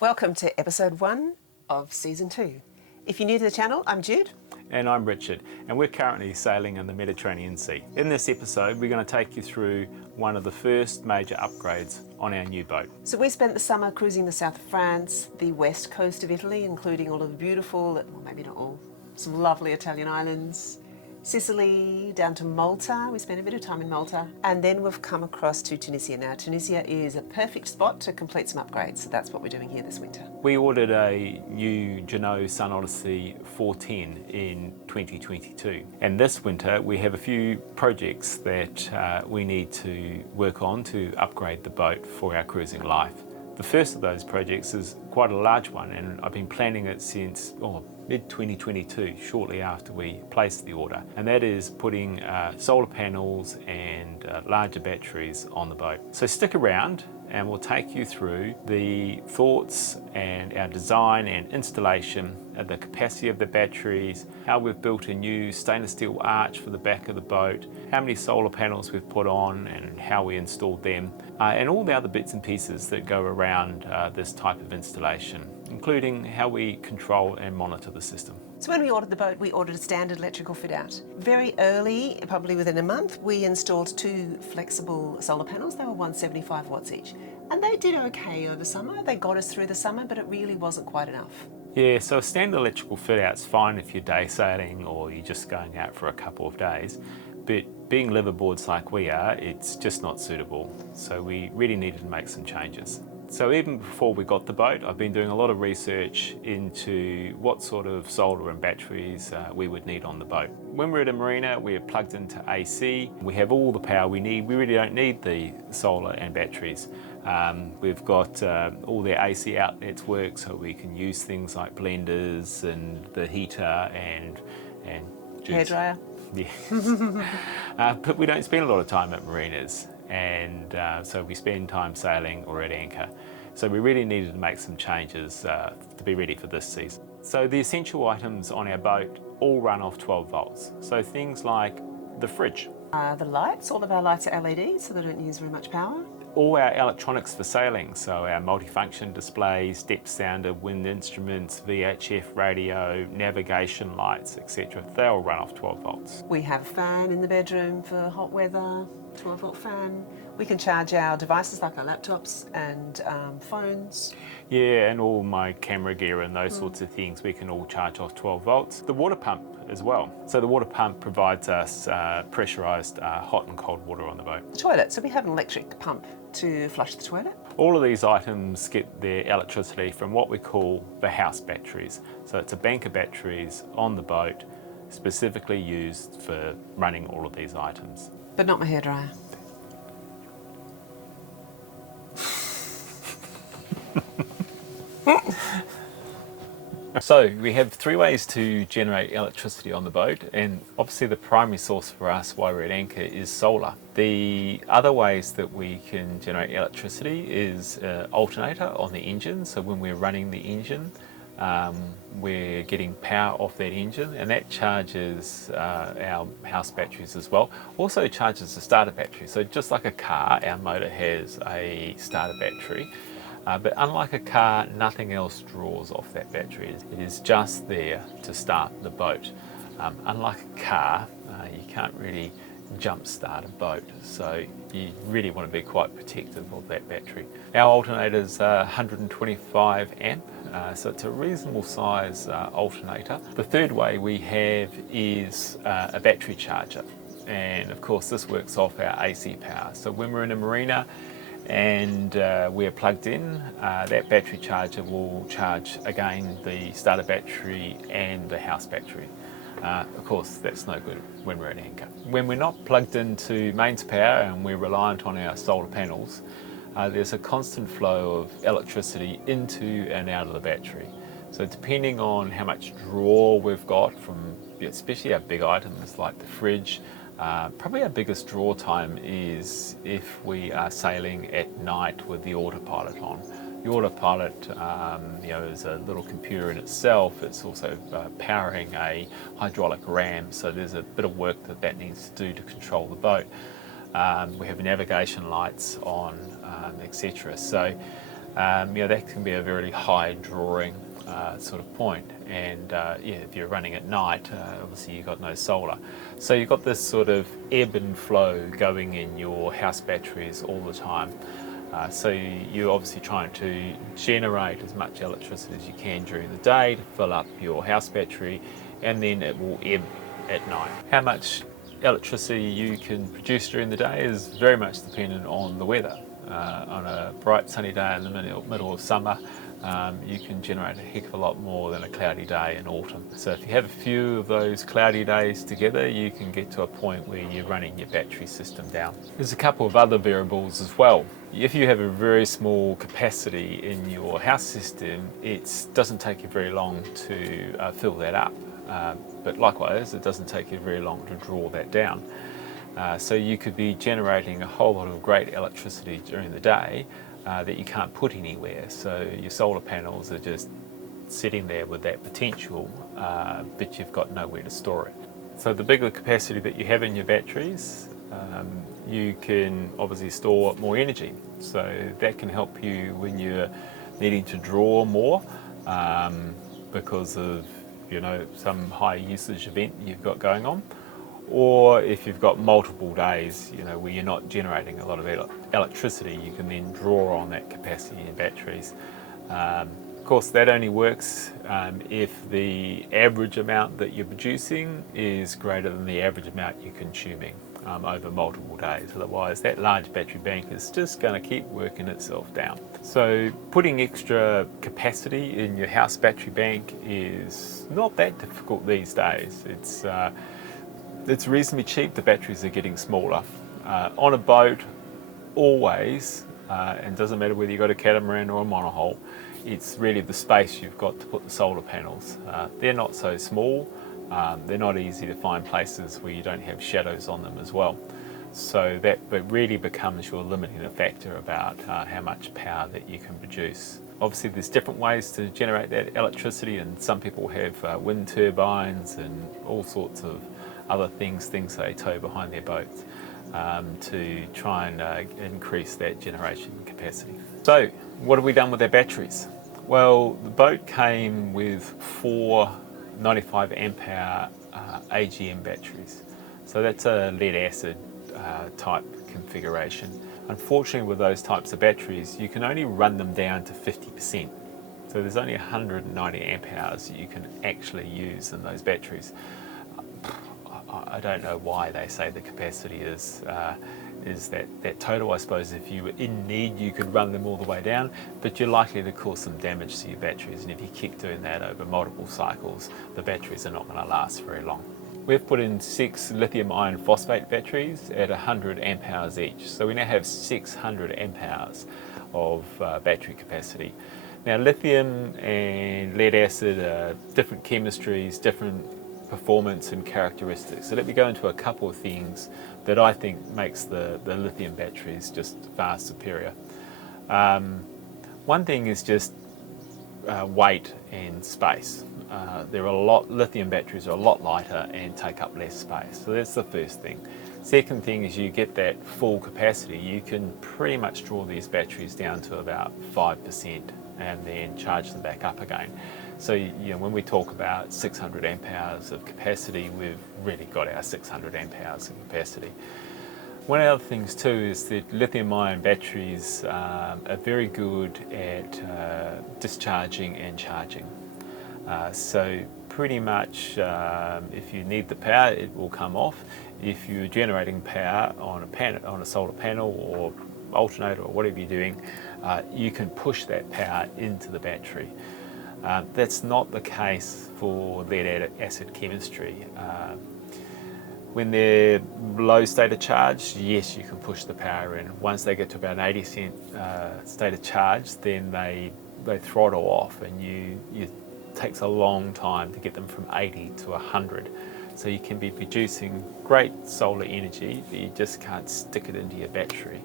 Welcome to episode 1 of season 2. If you're new to the channel, I'm Jude. And I'm Richard, and we're currently sailing in the Mediterranean Sea. In this episode, we're going to take you through one of the first major upgrades on our new boat. So we spent the summer cruising the south of France, the west coast of Italy, including all of the beautiful, well maybe not all, some lovely Italian islands, Sicily, down to Malta. We spent a bit of time in Malta. And then we've come across to Tunisia. Now, Tunisia is a perfect spot to complete some upgrades, so that's what we're doing here this winter. We ordered a new Jeanneau Sun Odyssey 410 in 2022. And this winter, we have a few projects that we need to work on to upgrade the boat for our cruising life. The first of those projects is quite a large one, and I've been planning it since mid-2022, shortly after we placed the order. And that is putting solar panels and larger batteries on the boat. So stick around and we'll take you through the thoughts and our design and installation, the capacity of the batteries, how we've built a new stainless steel arch for the back of the boat, how many solar panels we've put on and how we installed them, and all the other bits and pieces that go around this type of installation, including how we control and monitor the system. So when we ordered the boat, we ordered a standard electrical fit out. Very early, probably within a month, we installed 2 flexible solar panels. They were 175 watts each. And they did okay over summer. They got us through the summer, but it really wasn't quite enough. Yeah, so a standard electrical fit out's fine if you're day sailing or you're just going out for a couple of days. But being liveaboards like we are, it's just not suitable. So we really needed to make some changes. So even before we got the boat, I've been doing a lot of research into what sort of solar and batteries we would need on the boat. When we're at a marina, we're plugged into AC. We have all the power we need. We really don't need the solar and batteries. We've got all the AC outlets work, so we can use things like blenders and the heater and Hairdryer. Yeah. But we don't spend a lot of time at marinas. And so we spend time sailing or at anchor. So we really needed to make some changes to be ready for this season. So the essential items on our boat all run off 12 volts. So things like the fridge. The lights, all of our lights are LED, so they don't use very much power. All our electronics for sailing, so our multifunction displays, depth sounder, wind instruments, VHF radio, navigation lights, etc. They all run off 12 volts. We have a fan in the bedroom for hot weather, 12 volt fan. We can charge our devices like our laptops and phones. Yeah, and all my camera gear and those sorts of things, we can all charge off 12 volts. The water pump as well. So the water pump provides us pressurised hot and cold water on the boat. The toilet, so we have an electric pump to flush the toilet. All of these items get their electricity from what we call the house batteries. So it's a bank of batteries on the boat specifically used for running all of these items. But not my hairdryer. So we have 3 ways to generate electricity on the boat, and obviously the primary source for us while we're at anchor is solar. The other ways that we can generate electricity is alternator on the engine. So when we're running the engine, we're getting power off that engine, and that charges our house batteries as well. Also charges the starter battery. So just like a car, our motor has a starter battery. But unlike a car, nothing else draws off that battery. It is just there to start the boat. Unlike a car, you can't really jump start a boat, so you really want to be quite protective of that battery. Our alternator's 125 amp, so it's a reasonable size alternator. The third way we have is a battery charger, and of course this works off our AC power. So when we're in a marina and we're plugged in, that battery charger will charge again the starter battery and the house battery. Of course, that's no good when we're at anchor. When we're not plugged into mains power and we're reliant on our solar panels, there's a constant flow of electricity into and out of the battery. So depending on how much draw we've got from, especially our big items like the fridge, probably our biggest draw time is if we are sailing at night with the autopilot on. The autopilot is a little computer in itself. It's also powering a hydraulic ram, so there's a bit of work that needs to do to control the boat. We have navigation lights on, etc. So that can be a very high drawing sort of point. And if you're running at night, obviously you've got no solar. So you've got this sort of ebb and flow going in your house batteries all the time. So you're obviously trying to generate as much electricity as you can during the day to fill up your house battery, and then it will ebb at night. How much electricity you can produce during the day is very much dependent on the weather. On a bright sunny day in the middle of summer, you can generate a heck of a lot more than a cloudy day in autumn. So if you have a few of those cloudy days together, you can get to a point where you're running your battery system down. There's a couple of other variables as well. If you have a very small capacity in your house system, it doesn't take you very long to fill that up. But likewise, it doesn't take you very long to draw that down. So you could be generating a whole lot of great electricity during the day that you can't put anywhere. So your solar panels are just sitting there with that potential, but you've got nowhere to store it. So the bigger capacity that you have in your batteries, you can obviously store more energy. So that can help you when you're needing to draw more because of some high usage event you've got going on. Or if you've got multiple days, where you're not generating a lot of electricity, you can then draw on that capacity in your batteries. Of course, that only works if the average amount that you're producing is greater than the average amount you're consuming over multiple days. Otherwise, that large battery bank is just going to keep working itself down. So putting extra capacity in your house battery bank is not that difficult these days. It's reasonably cheap. The batteries are getting smaller. On a boat, always, and doesn't matter whether you've got a catamaran or a monohull, it's really the space you've got to put the solar panels. They're not so small. They're not easy to find places where you don't have shadows on them as well. So that really becomes your limiting factor about how much power that you can produce. Obviously there's different ways to generate that electricity, and some people have wind turbines and all sorts of other things they tow behind their boats to try and increase that generation capacity. So what have we done with our batteries? Well, the boat came with 4 95 amp hour AGM batteries. So that's a lead acid type configuration. Unfortunately, with those types of batteries, you can only run them down to 50%. So there's only 190 amp hours that you can actually use in those batteries. I don't know why they say the capacity is that total. I suppose if you were in need, you could run them all the way down, but you're likely to cause some damage to your batteries. And if you keep doing that over multiple cycles, the batteries are not going to last very long. We've put in 6 lithium iron phosphate batteries at 100 amp hours each. So we now have 600 amp hours of battery capacity. Now lithium and lead acid are different chemistries, different performance and characteristics. So let me go into a couple of things that I think makes the lithium batteries just far superior. One thing is just weight and space. Lithium batteries are a lot lighter and take up less space. So that's the first thing. Second thing is you get that full capacity. You can pretty much draw these batteries down to about 5% and then charge them back up again. So when we talk about 600 amp hours of capacity, we've really got our 600 amp hours of capacity. One of the other things too is that lithium ion batteries are very good at discharging and charging. So pretty much if you need the power, it will come off. If you're generating power on a solar panel or alternator or whatever you're doing, you can push that power into the battery. That's not the case for lead acid chemistry. When they're low state of charge, yes, you can push the power in. Once they get to about an 80% state of charge, then they throttle off, and it takes a long time to get them from 80 to 100. So you can be producing great solar energy, but you just can't stick it into your battery.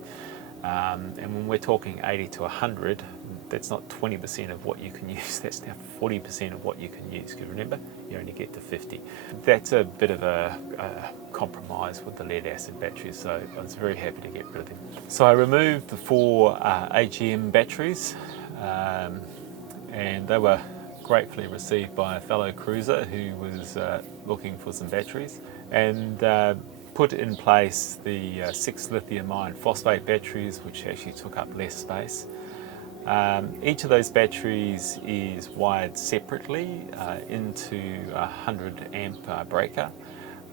And when we're talking 80 to 100, that's not 20% of what you can use, that's now 40% of what you can use, because remember, you only get to 50. That's a bit of a compromise with the lead acid batteries, so I was very happy to get rid of them. So I removed the 4 AGM batteries, and they were gratefully received by a fellow cruiser who was looking for some batteries, and put in place the 6 lithium iron phosphate batteries, which actually took up less space. Each of those batteries is wired separately into a 100 amp breaker.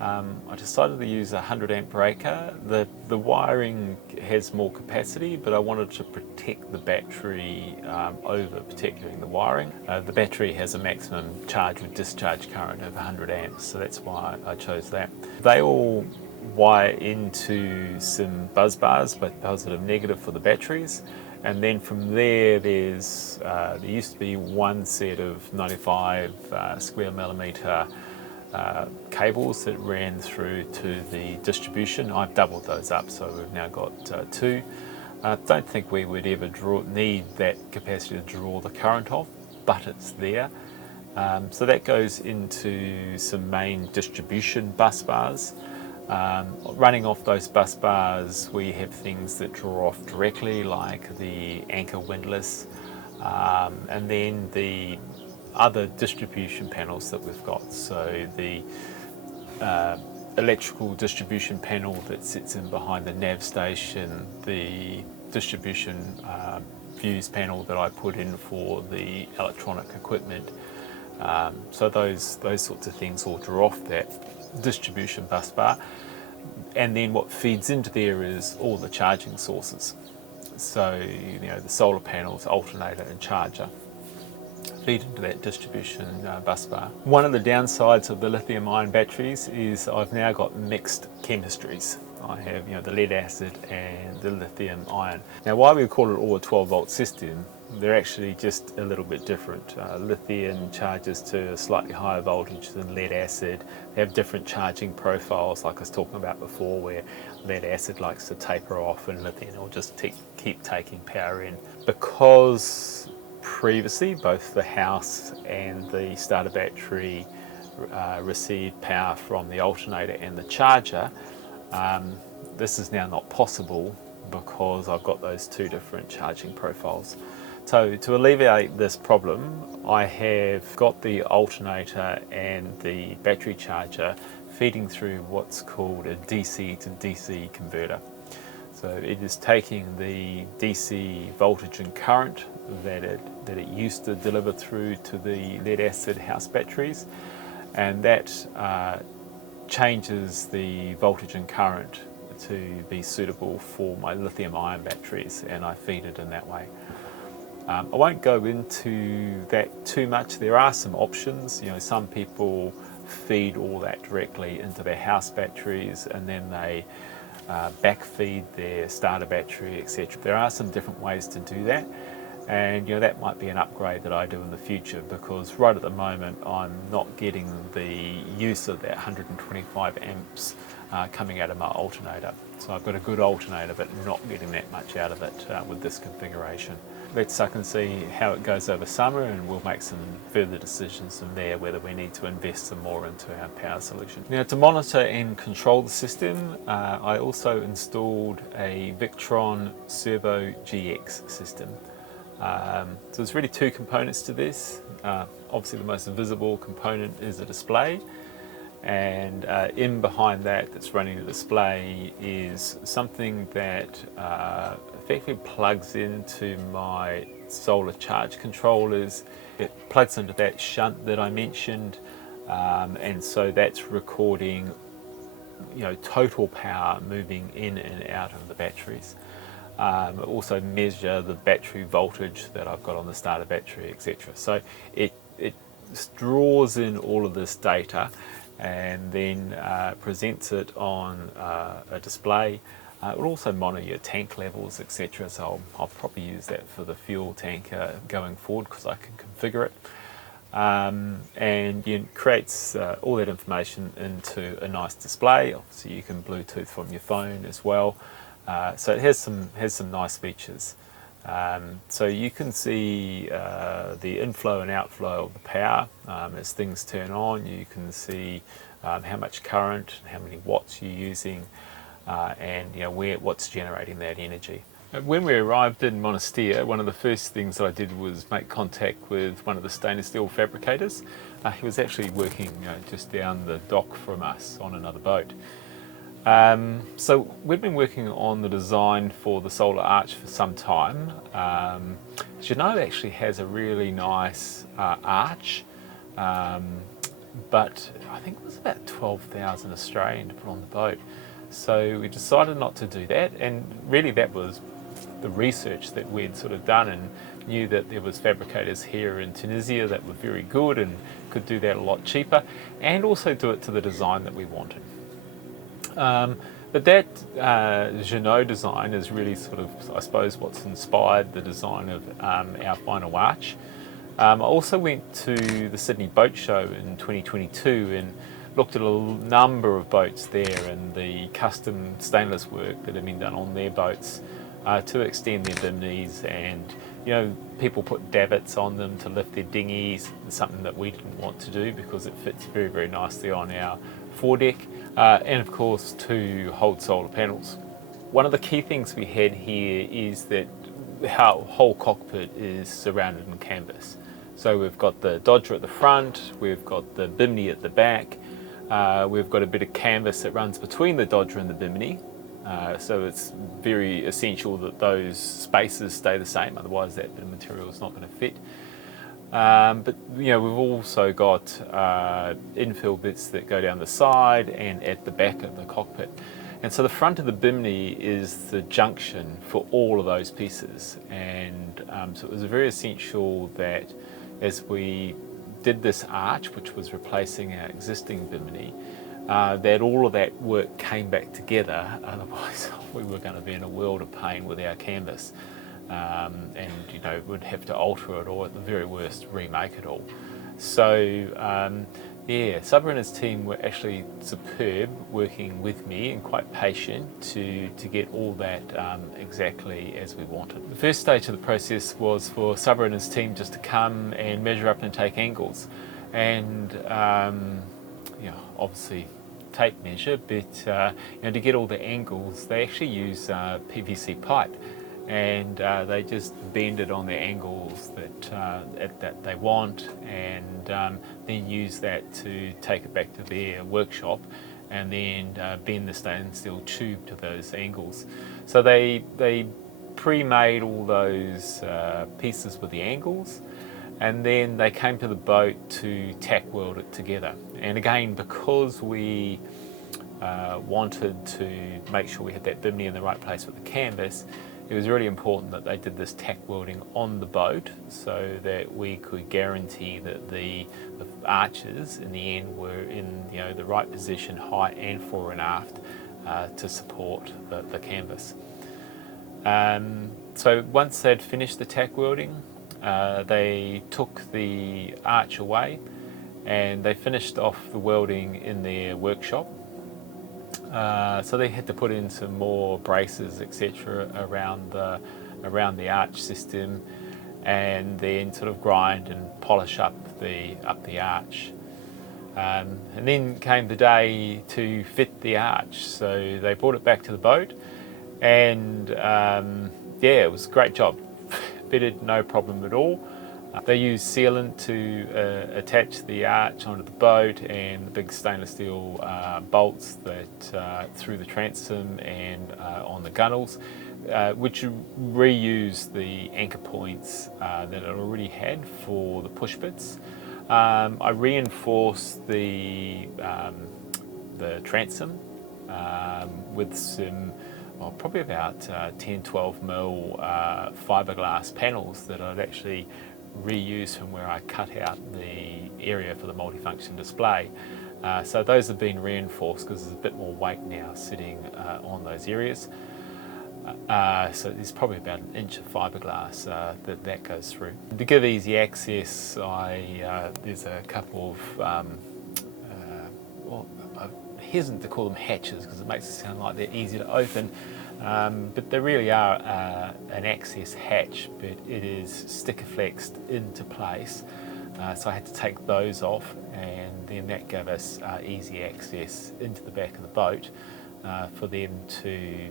I decided to use a 100 amp breaker. The wiring has more capacity, but I wanted to protect the battery over particularly the wiring. The battery has a maximum charge or discharge current of 100 amps, so that's why I chose that. They all wire into some buzz bars, both positive and negative for the batteries, and then from there there used to be one set of 95 square millimetre cables that ran through to the distribution. I've doubled those up, so we've now got 2. I don't think we would ever need that capacity to draw the current off, but it's there. So that goes into some main distribution bus bars. Running off those bus bars, we have things that draw off directly, like the anchor windlass, and then the other distribution panels that we've got. So the electrical distribution panel that sits in behind the nav station, the distribution fuse panel that I put in for the electronic equipment. So those sorts of things all draw off that distribution bus bar, and then what feeds into there is all the charging sources. So the solar panels, alternator and charger feed into that distribution bus bar. One of the downsides of the lithium ion batteries is I've now got mixed chemistries. I have the lead acid and the lithium ion. Now, why we call it all a 12 volt system, they're actually just a little bit different. Lithium charges to a slightly higher voltage than lead acid. They have different charging profiles, like I was talking about before, where lead acid likes to taper off and lithium will just keep taking power in. Because previously both the house and the starter battery received power from the alternator and the charger, this is now not possible because I've got those 2 different charging profiles. So to alleviate this problem, I have got the alternator and the battery charger feeding through what's called a DC to DC converter. So it is taking the DC voltage and current that it used to deliver through to the lead acid house batteries, and that changes the voltage and current to be suitable for my lithium ion batteries, and I feed it in that way. I won't go into that too much. There are some options. Some people feed all that directly into their house batteries and then they backfeed their starter battery, etc. There are some different ways to do that, and that might be an upgrade that I do in the future, because right at the moment I'm not getting the use of that 125 amps coming out of my alternator. So I've got a good alternator but not getting that much out of it with this configuration. Let's suck and see how it goes over summer, and we'll make some further decisions from there whether we need to invest some more into our power solution. Now, to monitor and control the system, I also installed a Victron Servo GX system. So there's really 2 components to this. Obviously the most visible component is a display, and in behind that's running the display is something that effectively plugs into my solar charge controllers. It plugs into that shunt that I mentioned, and so that's recording total power moving in and out of the batteries. Also measure the battery voltage that I've got on the starter battery, etc. So it draws in all of this data and then presents it on a display. It will also monitor your tank levels, etc. So I'll probably use that for the fuel tank going forward, because I can configure it. And it creates all that information into a nice display. Obviously you can Bluetooth from your phone as well. So it has some nice features. So you can see the inflow and outflow of the power as things turn on. You can see how much current, how many watts you're using, and what's generating that energy. When we arrived in Monastir, one of the first things that I did was make contact with one of the stainless steel fabricators. He was actually working just down the dock from us on another boat. So we've been working on the design for the solar arch for some time. Jeanneau actually has a really nice arch, but I think it was about 12,000 Australian to put on the boat. So we decided not to do that, and really that was the research that we'd sort of done, and knew that there was fabricators here in Tunisia that were very good and could do that a lot cheaper, and also do it to the design that we wanted. But that Jeanneau design is really sort of, I suppose, what's inspired the design of our final arch. I also went to the Sydney Boat Show in 2022 and looked at a number of boats there and the custom stainless work that had been done on their boats to extend their bimneys, and people put davits on them to lift their dinghies. It's something that we didn't want to do because it fits very, very nicely on our foredeck, and of course to hold solar panels. One of the key things we had here is that our whole cockpit is surrounded in canvas. So we've got the Dodger at the front, we've got the bimney at the back, we've got a bit of canvas that runs between the Dodger and the bimney. So it's very essential that those spaces stay the same, otherwise that bit of material is not going to fit. But we've also got infill bits that go down the side and at the back of the cockpit. And so the front of the bimney is the junction for all of those pieces. And so it was very essential that as we did this arch, which was replacing our existing bimney, that all of that work came back together, otherwise we were going to be in a world of pain with our canvas. And would have to alter it, or at the very worst remake it all. So Sabra and his team were actually superb, working with me and quite patient to get all that exactly as we wanted. The first stage of the process was for Sabra and his team just to come and measure up and take angles, and obviously tape measure, but to get all the angles they actually use PVC pipe. And they just bend it on the angles that they want, and then use that to take it back to their workshop, and then bend the stainless steel tube to those angles. So they pre-made all those pieces with the angles, and then they came to the boat to tack weld it together. And again, because we wanted to make sure we had that bimney in the right place with the canvas, it was really important that they did this tack welding on the boat so that we could guarantee that the arches in the end were in the right position, height and fore and aft, to support the canvas. So once they'd finished the tack welding, they took the arch away and they finished off the welding in their workshop. So they had to put in some more braces, etc., around the arch system, and then sort of grind and polish up the arch. And then came the day to fit the arch. So they brought it back to the boat, and it was a great job. Fitted no problem at all. They used sealant to attach the arch onto the boat, and the big stainless steel bolts that through the transom and on the gunnels, which reused the anchor points that it already had for the push bits. I reinforced the transom with some, probably about 10-12 mil fiberglass panels that I'd actually reuse from where I cut out the area for the multifunction display. So those have been reinforced because there's a bit more weight now sitting on those areas. So there's probably about an inch of fiberglass that goes through. To give easy access, there's a couple of, I'm hesitant to call them hatches because it makes it sound like they're easy to open, but they really are an access hatch, but it is sticker flexed into place. So I had to take those off, and then that gave us easy access into the back of the boat for them to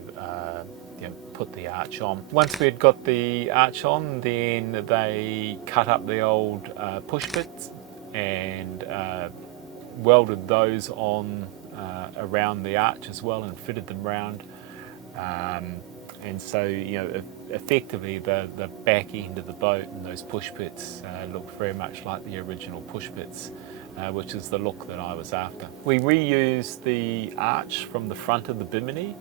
put the arch on. Once we had got the arch on, then they cut up the old push bits and welded those on around the arch as well and fitted them round. And so, effectively the back end of the boat and those push bits look very much like the original push bits, which is the look that I was after. We reused the arch from the front of the bimini.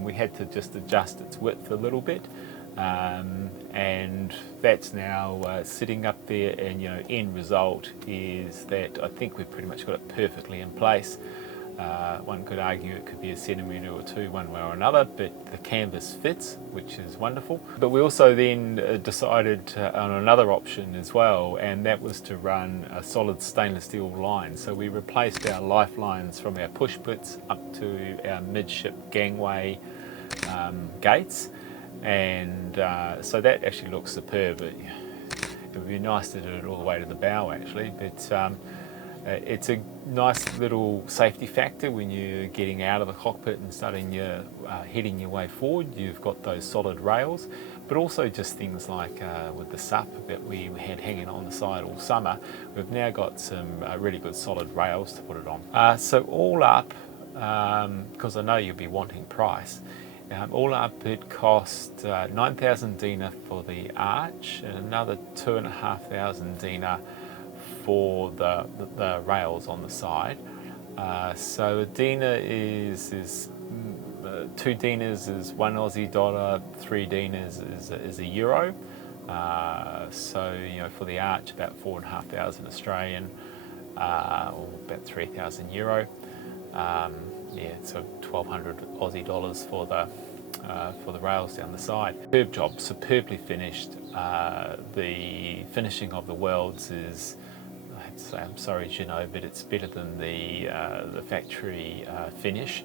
We had to just adjust its width a little bit, and that's now sitting up there, and end result is that I think we've pretty much got it perfectly in place. One could argue it could be a centimetre or two one way or another, but the canvas fits, which is wonderful. But we also then decided on another option as well, and that was to run a solid stainless steel line. So we replaced our lifelines from our push bits up to our midship gangway gates, and so that actually looks superb. It would be nice to do it all the way to the bow actually, but it's a nice little safety factor when you're getting out of the cockpit and starting heading your way forward. You've got those solid rails, but also just things like with the SUP that we had hanging on the side all summer, we've now got some really good solid rails to put it on. So all up, because I know you'll be wanting price, all up it cost 9,000 dinar for the arch and another 2,500 dinar for the rails on the side. So a dinar is 2 dinars is 1 Aussie dollar, 3 dinars is a euro. So for the arch about 4,500 Australian, or about 3,000 euro. So 1,200 Aussie dollars for the rails down the side. Superb job, superbly finished. The finishing of the welds is, I'm sorry Jeanneau, but it's better than the factory finish.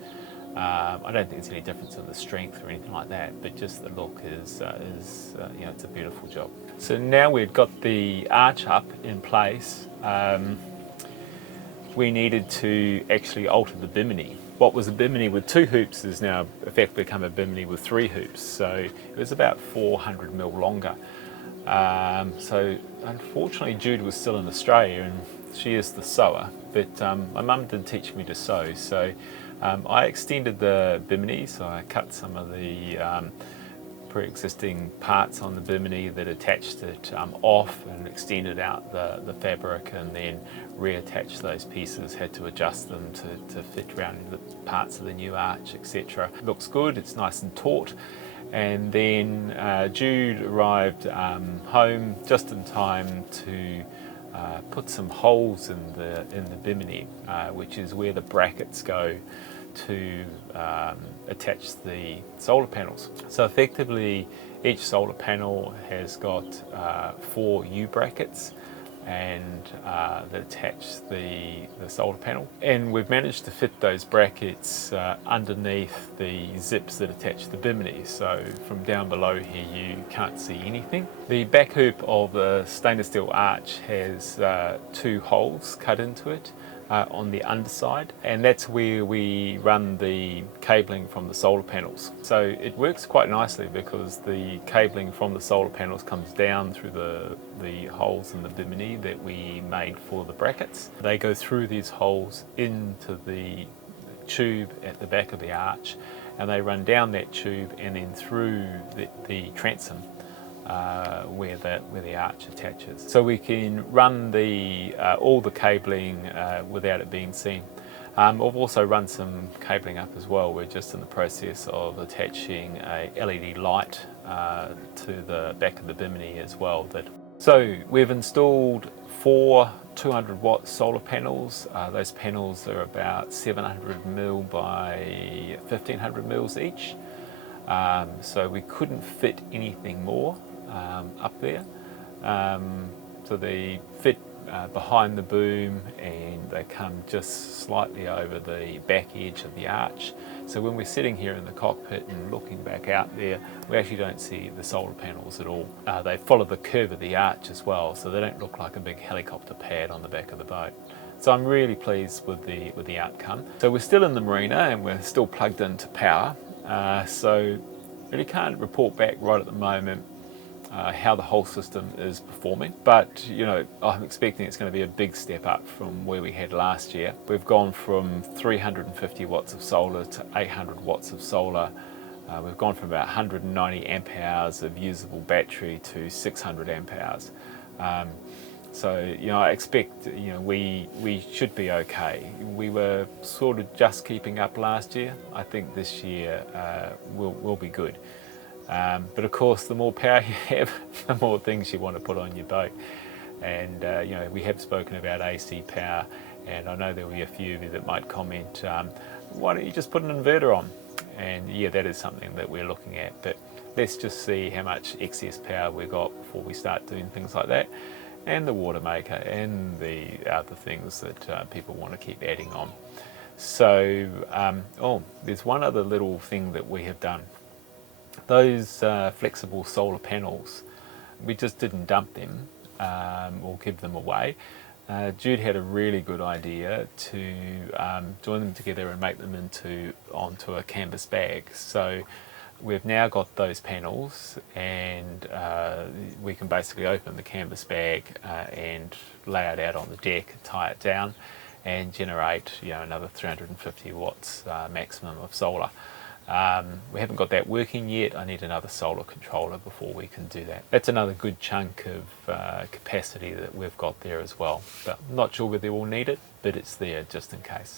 I don't think there's any difference in the strength or anything like that, but just the look is it's a beautiful job. So now we've got the arch up in place, we needed to actually alter the bimini. What was a bimini with 2 hoops has now effectively become a bimini with 3 hoops. So it was about 400 mil longer. So unfortunately Jude was still in Australia, and she is the sewer, but my mum did teach me to sew, so I extended the bimini. So I cut some of the pre-existing parts on the bimini that attached it off and extended out the fabric, and then reattached those pieces, had to adjust them to fit around the parts of the new arch, etc. Looks good, it's nice and taut. And then Jude arrived home just in time to put some holes in the bimini, which is where the brackets go to attach the solar panels. So effectively each solar panel has got 4 U brackets and that attach the solar panel, and we've managed to fit those brackets underneath the zips that attach the bimini, so from down below here you can't see anything. The back hoop of the stainless steel arch has 2 holes cut into it on the underside, and that's where we run the cabling from the solar panels. So it works quite nicely because the cabling from the solar panels comes down through the holes in the bimini that we made for the brackets. They go through these holes into the tube at the back of the arch, and they run down that tube and then through the transom where the arch attaches. So we can run all the cabling without it being seen. We've also run some cabling up as well. We're just in the process of attaching a LED light to the back of the bimini as well. So we've installed 4 200 watt solar panels. Those panels are about 700 mil by 1500 mils each. So we couldn't fit anything more up there. So they fit behind the boom, and they come just slightly over the back edge of the arch. So when we're sitting here in the cockpit and looking back out there, we actually don't see the solar panels at all. They follow the curve of the arch as well, so they don't look like a big helicopter pad on the back of the boat. So I'm really pleased with the outcome. So we're still in the marina and we're still plugged into power. So really can't report back right at the moment how the whole system is performing, but you know, I'm expecting it's going to be a big step up from where we had last year. We've gone from 350 watts of solar to 800 watts of solar. We've gone from about 190 amp hours of usable battery to 600 amp hours. So you know, I expect, you know, we should be okay. We were sort of just keeping up last year. I think this year will be good. But of course, the more power you have, the more things you want to put on your boat. And you know, we have spoken about AC power, and I know there will be a few of you that might comment, why don't you just put an inverter on? And yeah, that is something that we're looking at. But let's just see how much excess power we've got before we start doing things like that. And the water maker and the other things that people want to keep adding on. So, oh, there's one other little thing that we have done. Those flexible solar panels, we just didn't dump them or give them away. Jude had a really good idea to join them together and make them onto a canvas bag. So we've now got those panels, and we can basically open the canvas bag and lay it out on the deck, tie it down, and generate, you know, another 350 watts maximum of solar. We haven't got that working yet. I need another solar controller before we can do that. That's another good chunk of capacity that we've got there as well. But I'm not sure whether we'll need it, but it's there just in case.